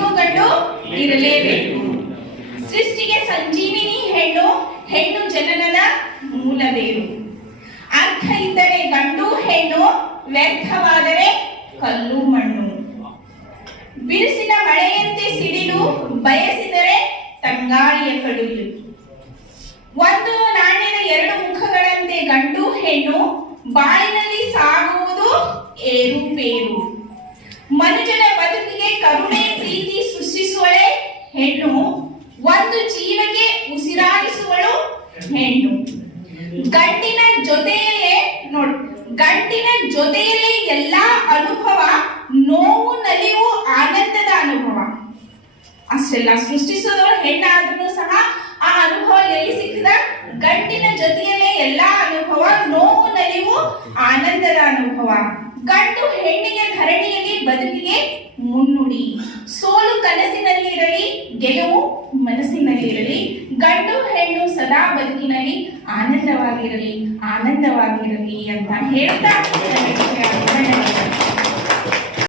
ಹೆಣ್ಣು ಗಂಡು ಇರಲೇಬೇಕು. ಸೃಷ್ಟಿಗೆ ಸಂಜೀವಿನಿ ಹೆಣ್ಣು, ಹೆಣ್ಣು ಜನನದ ಮೂಲ ಬೇರು. ಅರ್ಥ ಇದ್ದರೆ ಗಂಡು ಹೆಣ್ಣು, ವ್ಯರ್ಥವಾದರೆ ಕಲ್ಲು ಮಣ್ಣು. ಬಿರುಸಿನ ಮಳೆಯಂತೆ ಸಿಡಿಲು, ಬಯಸಿದರೆ ತಂಗಾಳಿಯ ಕಡುಲು. ಒಂದು ನಾಣ್ಯದ ಎರಡು ಮುಖಗಳಂತೆ ಗಂಡು ಹೆಣ್ಣು, ಬಾಳಿನಲ್ಲಿ ಸಾಗುವುದು ಏರುಪೇರು. ಮನುಜನ ಬದುಕಿಗೆ ಕರುಣೆ ಪ್ರೀತಿ ಸೃಷ್ಟಿಸುವಳೆ ಹೆಣ್ಣು, ಒಂದು ಜೀವಕ್ಕೆ ಉಸಿರಾಡಿಸುವಳು ಹೆಣ್ಣು. ಗಂಟಿನ ಜೊತೆಯಲ್ಲೇ ಎಲ್ಲಾ ಅನುಭವ, ನೋವು ನಲಿವು ಆನಂದದ ಅನುಭವ. ಅಷ್ಟೆಲ್ಲ ಸೃಷ್ಟಿಸೋದವಳು ಹೆಣ್ಣಾದ್ರೂ ಸಹ ಆ ಅನುಭವ ಎಲ್ಲಿ ಸಿಕ್ಕಿದ? ಗಂಟಿನ ಜೊತೆಯಲ್ಲೇ ಎಲ್ಲಾ ಅನುಭವ, ನೋವು ನಲಿವು ಆನಂದದ ಅನುಭವ. ಗಂಡು ಹೆಣ್ಣಿಗೆ ಧರಣಿಯಲ್ಲಿ ಬದುಕಿಗೆ ಮುನ್ನುಡಿ. ಸೋಲು ಕನಸಿನಲ್ಲಿರಲಿ, ಗೆಲುವು ಮನಸ್ಸಿನಲ್ಲಿರಲಿ. ಗಂಡು ಹೆಣ್ಣು ಸದಾ ಬದುಕಿನಲ್ಲಿ ಆನಂದವಾಗಿರಲಿ ಅಂತ ಹೇಳ್ತಾ